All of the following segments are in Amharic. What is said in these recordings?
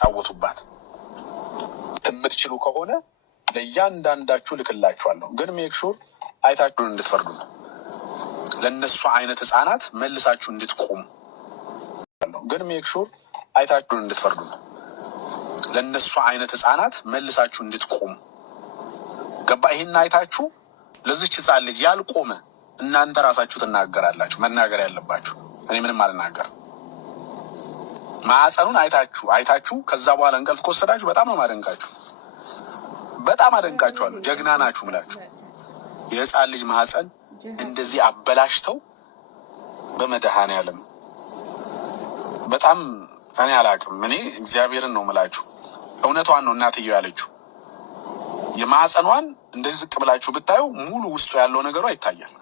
እንዳትጫወቱባት የምትችሉ ከሆነ ለእያንዳንዳችሁ ልክላችኋለሁ። ግን ሜክ ሹር አይታችሁን እንድትፈርዱ ነው። ለእነሱ አይነት ህፃናት መልሳችሁ እንድትቆሙ ግን ሜክ ሹር አይታችሁን እንድትፈርዱ ነው። ለእነሱ አይነት ህፃናት መልሳችሁ እንድትቆሙ ገባ? ይሄን አይታችሁ ለዚች ህፃን ልጅ ያልቆመ እናንተ ራሳችሁ ትናገራላችሁ። መናገር ያለባችሁ እኔ ምንም አልናገርም። ማህፀኑን አይታችሁ ከዛ በኋላ እንቅልፍ ከወሰዳችሁ በጣም ነው ማደንቃችሁ። በጣም አደንቃችኋለሁ። ጀግና ናችሁ ምላችሁ። የህፃን ልጅ ማህፀን እንደዚህ አበላሽተው በመድኃኔዓለም በጣም እኔ አላቅም። እኔ እግዚአብሔርን ነው ምላችሁ። እውነቷን ነው እናትየው ያለችው። የማህፀኗን እንደዚህ ዝቅ ብላችሁ ብታዩ ሙሉ ውስጡ ያለው ነገሯ ይታያል።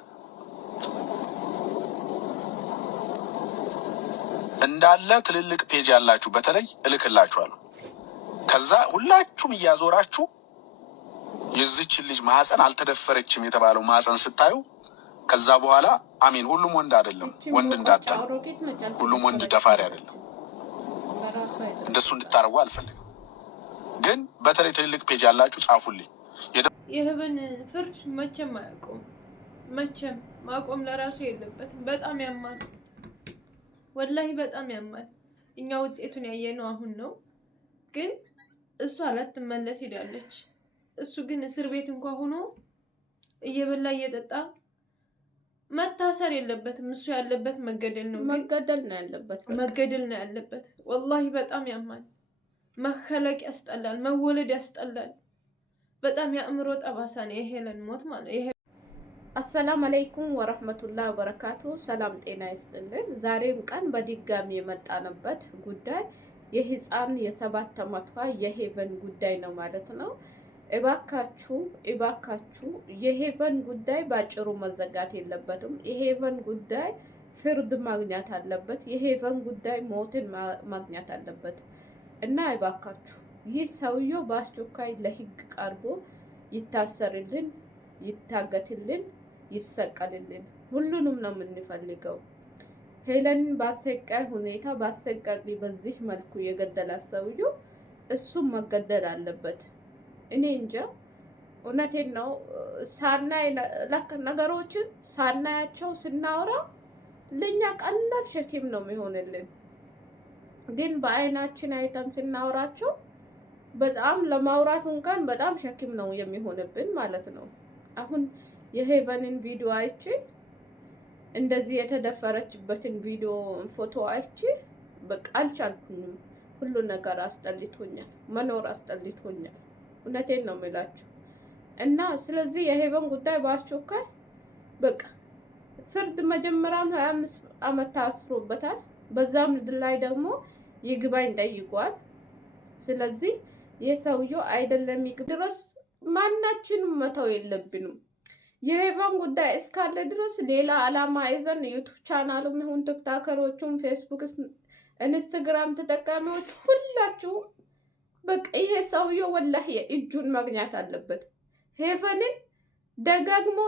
እንዳለ ትልልቅ ፔጅ ያላችሁ በተለይ እልክላችኋለሁ። ከዛ ሁላችሁም እያዞራችሁ የዚችን ልጅ ማህፀን አልተደፈረችም የተባለው ማህፀን ስታዩ ከዛ በኋላ አሚን። ሁሉም ወንድ አይደለም፣ ወንድ እንዳትሉ። ሁሉም ወንድ ደፋሪ አይደለም። እንደሱ እንድታረጉ አልፈልግም። ግን በተለይ ትልልቅ ፔጅ ያላችሁ ጻፉልኝ። የህብን ፍርድ መቼም አያቆም፣ መቼም ማቆም ለራሱ የለበትም። በጣም ያማል፣ ወላሂ በጣም ያማል። እኛ ውጤቱን ያየነው አሁን ነው። ግን እሷ ላትመለስ ሄዳለች። እሱ ግን እስር ቤት እንኳን ሆኖ እየበላ እየጠጣ መታሰር የለበትም። እሱ ያለበት መገደል ነው፣ መገደል ነው ያለበት። ወላሂ በጣም ያማል። መከለቅ ያስጠላል፣ መወለድ ያስጠላል። በጣም የአእምሮ ጠባሳ ነው የሄለን ሞት ማለት ይሄ። አሰላም አለይኩም ወረህመቱላህ ወበረካቱ። ሰላም ጤና ይስጥልን። ዛሬም ቀን በድጋሚ የመጣንበት ጉዳይ የህፃን የ7 ዓመቷ የሄቨን ጉዳይ ነው ማለት ነው። እባካችሁ የሄቨን ጉዳይ ባጭሩ መዘጋት የለበትም። የሄቨን ጉዳይ ፍርድ ማግኘት አለበት። የሄቨን ጉዳይ ሞትን ማግኘት አለበት እና እባካችሁ ይህ ሰውየው በአስቸኳይ ለህግ ቀርቦ ይታሰርልን፣ ይታገትልን፣ ይሰቀልልን። ሁሉንም ነው የምንፈልገው። ሄለንን በአሰቃቂ ሁኔታ በአሰቃቂ በዚህ መልኩ የገደላት ሰውየው እሱም መገደል አለበት። እኔ እንጃ፣ እውነቴን ነው። ሳናይ ነገሮችን ሳናያቸው ስናወራ ለኛ ቀላል ሸክም ነው የሚሆንልን፣ ግን በአይናችን አይተን ስናወራቸው በጣም ለማውራት እንኳን በጣም ሸክም ነው የሚሆንብን ማለት ነው። አሁን የሄቨንን ቪዲዮ አይቼ እንደዚህ የተደፈረችበትን ቪዲዮ ፎቶ አይቼ በቃ አልቻልኩኝም። ሁሉ ነገር አስጠልቶኛል፣ መኖር አስጠልቶኛል። እውነቴን ነው የምላችሁ። እና ስለዚህ የሄቨን ጉዳይ በአስቸኳይ በቃ ፍርድ መጀመሪያም 25 ዓመት ታስሮበታል። በዛም ላይ ደግሞ ይግባኝ ጠይቋል። ስለዚህ የሰውየው አይደለም ድረስ ማናችንም መተው የለብንም። የሄቨን ጉዳይ እስካለ ድረስ ሌላ አላማ ይዘን ዩቲዩብ ቻናሉም ይሁን ቲክቶከሮቹም ፌስቡክ፣ ኢንስታግራም ተጠቃሚዎች ሁላችሁም በቃ ይሄ ሰውየው ወላሂ እጁን ማግኘት አለበት። ሄቨንን ደጋግሞ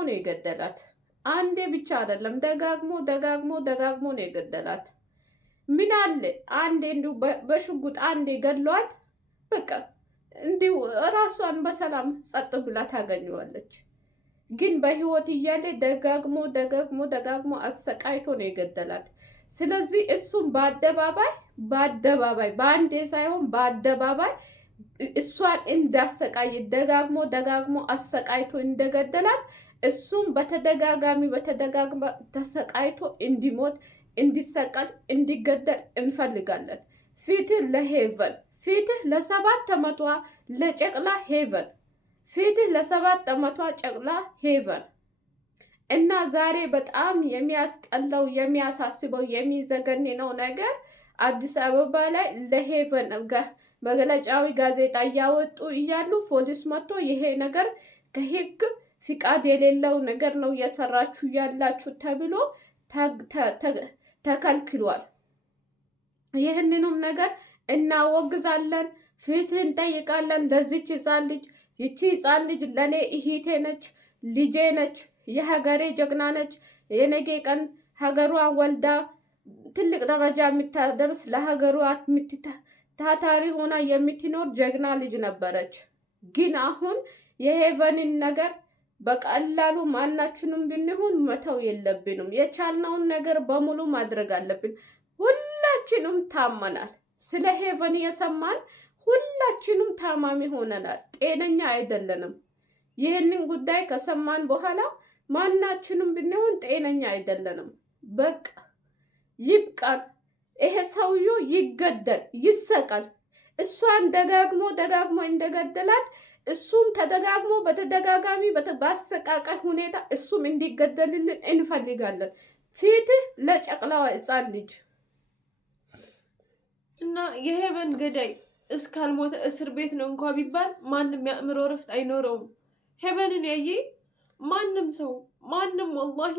ነው የገደላት። አንዴ ብቻ አይደለም፣ ደጋግሞ ነው የገደላት። ምን አለ አንዴ እንዲሁ በሽጉጥ አንዴ ገድሏት በቃ እንዲሁ ራሷን በሰላም ጸጥ ብላ ታገኘዋለች። ግን በህይወት እያለ ደጋግሞ አሰቃይቶ ነው የገደላት። ስለዚህ እሱም በአደባባይ በአንዴ ሳይሆን በአደባባይ እሷን እንዳሰቃይ ደጋግሞ አሰቃይቶ እንደገደላት እሱም በተደጋጋሚ ተሰቃይቶ እንዲሞት፣ እንዲሰቀል፣ እንዲገደል እንፈልጋለን። ፍትህ ለሄቨን፣ ፍትህ ለ7 ዓመቷ ለጨቅላ ሄቨን፣ ፍትህ ለ7 ዓመቷ ጨቅላ ሄቨን። እና ዛሬ በጣም የሚያስጠላው የሚያሳስበው የሚዘገንነው ነገር አዲስ አበባ ላይ ለሄቨን መግለጫዊ ጋዜጣ እያወጡ እያሉ ፖሊስ መጥቶ ይሄ ነገር ከህግ ፍቃድ የሌለው ነገር ነው እየሰራችሁ ያላችሁ ተብሎ ተከልክሏል። ይህንንም ነገር እናወግዛለን፣ ፍትህ እንጠይቃለን። ለዚች ህፃን ልጅ ይቺ ህፃን ልጅ ለኔ እህቴ ነች፣ ልጄ ነች፣ የሀገሬ ጀግና ነች። የነገ ቀን ሀገሯን ወልዳ ትልቅ ደረጃ የምታደርስ ለሀገሯ ታታሪ ሆና የምትኖር ጀግና ልጅ ነበረች። ግን አሁን የሄቨንን ነገር በቀላሉ ማናችንም ብንሆን መተው የለብንም። የቻልነውን ነገር በሙሉ ማድረግ አለብን። ሁላችንም ታመናል። ስለ ሄቨን የሰማን ሁላችንም ታማሚ ሆነናል። ጤነኛ አይደለንም። ይህንን ጉዳይ ከሰማን በኋላ ማናችንም ብንሆን ጤነኛ አይደለንም። በቃ ይብቃል። ይሄ ሰውዬው ይገደል፣ ይሰቀል። እሷን ደጋግሞ እንደገደላት እሱም ተደጋግሞ በተደጋጋሚ በአሰቃቃይ ሁኔታ እሱም እንዲገደልልን እንፈልጋለን። ፍትህ ለጨቅላዋ ሕፃን ልጅ እና የሄቨን ገዳይ እስካልሞተ እስር ቤት ነው እንኳ ቢባል ማንም የአእምሮ ረፍት አይኖረውም። ሄቨንን ያየ ማንም ሰው ማንም ወላሂ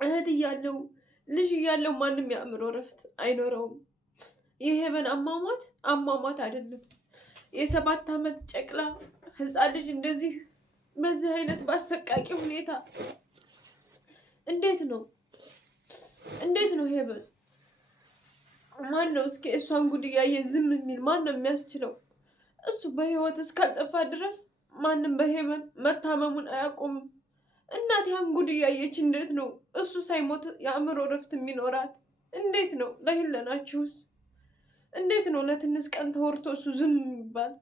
እህት እያለው ልጅ እያለው ማንም የአእምሮ ረፍት አይኖረውም። የሄቨን አሟሟት አይደለም። የ7 ዓመት ጨቅላ ሕፃን ልጅ እንደዚህ በዚህ አይነት በአሰቃቂ ሁኔታ እንዴት ነው ሄቨን? ማን ነው እስኪ እሷን ጉድ እያየ ዝም የሚል? ማን ነው የሚያስችለው? እሱ በህይወት እስካልጠፋ ድረስ ማንም በሄቨን መታመሙን አያቆምም። እናት ያን ጉድ እያየች እንዴት ነው እሱ ሳይሞት የአእምሮ ረፍት የሚኖራት? እንዴት ነው ለህለናችሁስ? እንዴት ነው ለትንሽ ቀን ተወርቶ እሱ ዝም የሚባል?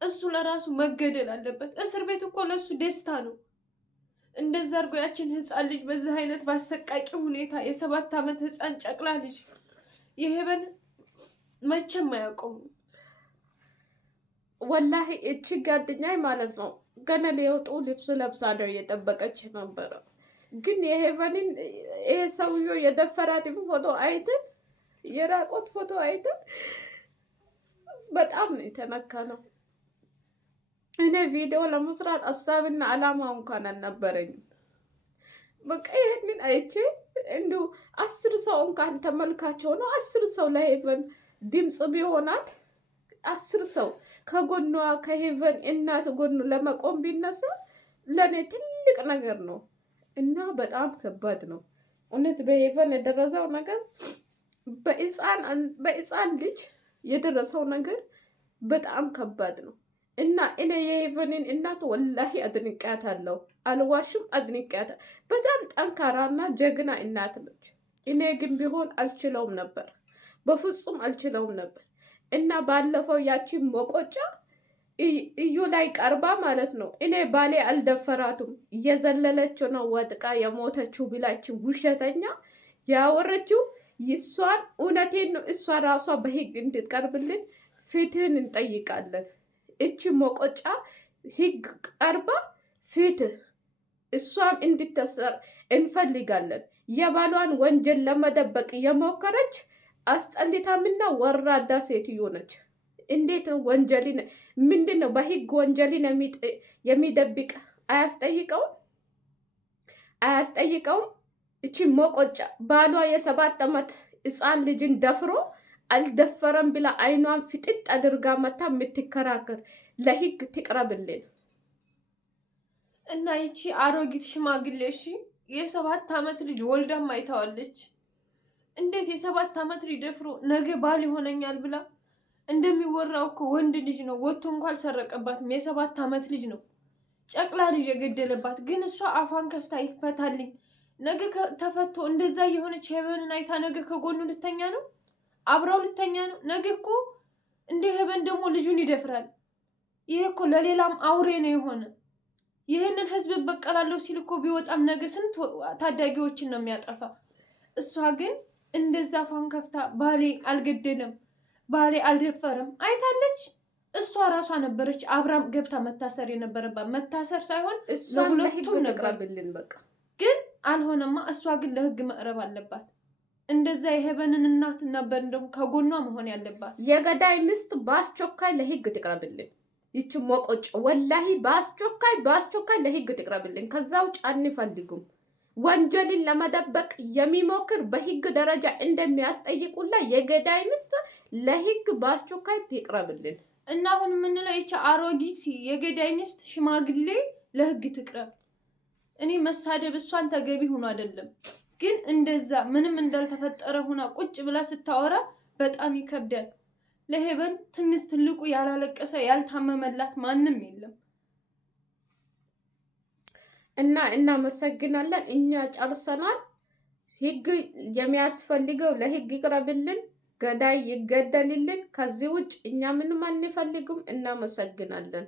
እሱ ለራሱ መገደል አለበት። እስር ቤት እኮ ለእሱ ደስታ ነው። እንደዛ አድርጎ ያችን ሕፃን ልጅ በዚህ አይነት በአሰቃቂ ሁኔታ የ7 ዓመት ሕፃን ጨቅላ ልጅ የሄቨን መቼም አያውቀውም። ወላሂ እቺ ጓደኛዬ ማለት ነው ገና ሊወጡ ልብስ ለብሳ ነው እየጠበቀች ነበረ። ግን የሄቨንን ይሄ ሰውዬው የደፈራት ፎቶ አይተን የራቆት ፎቶ አይተን በጣም ነው የተነካ ነው። እኔ ቪዲዮ ለመስራት ሀሳብና አላማ እንኳን አልነበረኝም። በቃ ይሄንን አይቼ እንዲሁ 10 ሰው እንኳን ተመልካቸው ነው 10 ሰው ለሄቨን ድምፅ ቢሆናት 10 ሰው ከጎኗ ከሄቨን እናት ጎኑ ለመቆም ቢነሳ ለእኔ ትልቅ ነገር ነው እና በጣም ከባድ ነው እውነት በሄቨን የደረሰው ነገር። በሕፃን ልጅ የደረሰው ነገር በጣም ከባድ ነው እና እኔ የሄቨንን እናት ወላሂ አድንቃታለሁ፣ አልዋሽም፣ አድንቃታለሁ። በጣም ጠንካራና ጀግና እናት ነች። እኔ ግን ቢሆን አልችለውም ነበር፣ በፍጹም አልችለውም ነበር። እና ባለፈው ያቺን መቆጫ እዩ ላይ ቀርባ ማለት ነው እኔ ባሌ አልደፈራቱም እየዘለለችው ነው ወጥቃ የሞተችው ብላችን ውሸተኛ ያወረችው ይሷን እውነቴን ነው። እሷ ራሷ በህግ እንድትቀርብልን ፍትህን እንጠይቃለን። እቺ መቆጫ ህግ ቀርባ ፍትህ እሷም እንድትሰር እንፈልጋለን። የባሏን ወንጀል ለመደበቅ የሞከረች አስጠሊታምና ወራዳ ሴትዮ ነች። እንዴት ነው ወንጀልን ምንድን ነው በህግ ወንጀልን የሚደብቅ አያስጠይቀውም? እቺ መቆጫ ባሏ የ7 ዓመት ሕፃን ልጅን ደፍሮ አልደፈረም ብላ አይኗን ፍጥጥ አድርጋ መታ የምትከራከር ለህግ ትቅረብልን። እና ይቺ አሮጊት ሽማግሌ እሺ የ7 ዓመት ልጅ ወልዳም አይታዋለች። እንዴት የ7 ዓመት ልጅ ደፍሮ ነገ ባል ይሆነኛል ብላ እንደሚወራው እኮ ወንድ ልጅ ነው ወጥቶ እንኳን አልሰረቀባትም። የ7 ዓመት ልጅ ነው ጨቅላ ልጅ የገደለባት። ግን እሷ አፏን ከፍታ ይፈታልኝ ነገ ተፈቶ እንደዛ የሆነች ሄቨንን አይታ ነገ ከጎኑ ልተኛ ነው፣ አብራው ልተኛ ነው። ነገ እኮ እንደ ሄቨን ደግሞ ልጁን ይደፍራል። ይሄ እኮ ለሌላም አውሬ ነው የሆነ። ይህንን ህዝብ በቀላለሁ ሲል እኮ ቢወጣም ነገ ስንት ታዳጊዎችን ነው የሚያጠፋ። እሷ ግን እንደዛ አፏን ከፍታ ባሌ አልገደለም፣ ባሌ አልደፈረም አይታለች። እሷ ራሷ ነበረች አብራም ገብታ መታሰር የነበረባት። መታሰር ሳይሆን ለሁለቱም ነበርልን በቃ። ግን አልሆነማ። እሷ ግን ለህግ መቅረብ አለባት። እንደዛ የሄቨንን እናት ነበር እንደውም ከጎኗ መሆን ያለባት። የገዳይ ሚስት በአስቸኳይ ለህግ ትቅረብልን። ይቺ ሞቆጭ ወላሂ በአስቸኳይ ለህግ ትቅረብልን። ከዛ ውጭ አንፈልጉም። ወንጀልን ለመደበቅ የሚሞክር በህግ ደረጃ እንደሚያስጠይቁላ የገዳይ ሚስት ለህግ በአስቸኳይ ትቅረብልን። እና አሁን የምንለው ይቺ አሮጊት የገዳይ ሚስት ሽማግሌ ለህግ ትቅረብ። እኔ መሳደብ እሷን ተገቢ ሆኖ አይደለም። ግን እንደዛ ምንም እንዳልተፈጠረ ሆና ቁጭ ብላ ስታወራ በጣም ይከብዳል። ለሄቨን ትንሽ ትልቁ ያላለቀሰ ያልታመመላት ማንም የለም። እና እናመሰግናለን። እኛ ጨርሰናል። ህግ የሚያስፈልገው ለህግ ይቅረብልን፣ ገዳይ ይገደልልን። ከዚህ ውጭ እኛ ምንም አንፈልግም። እናመሰግናለን።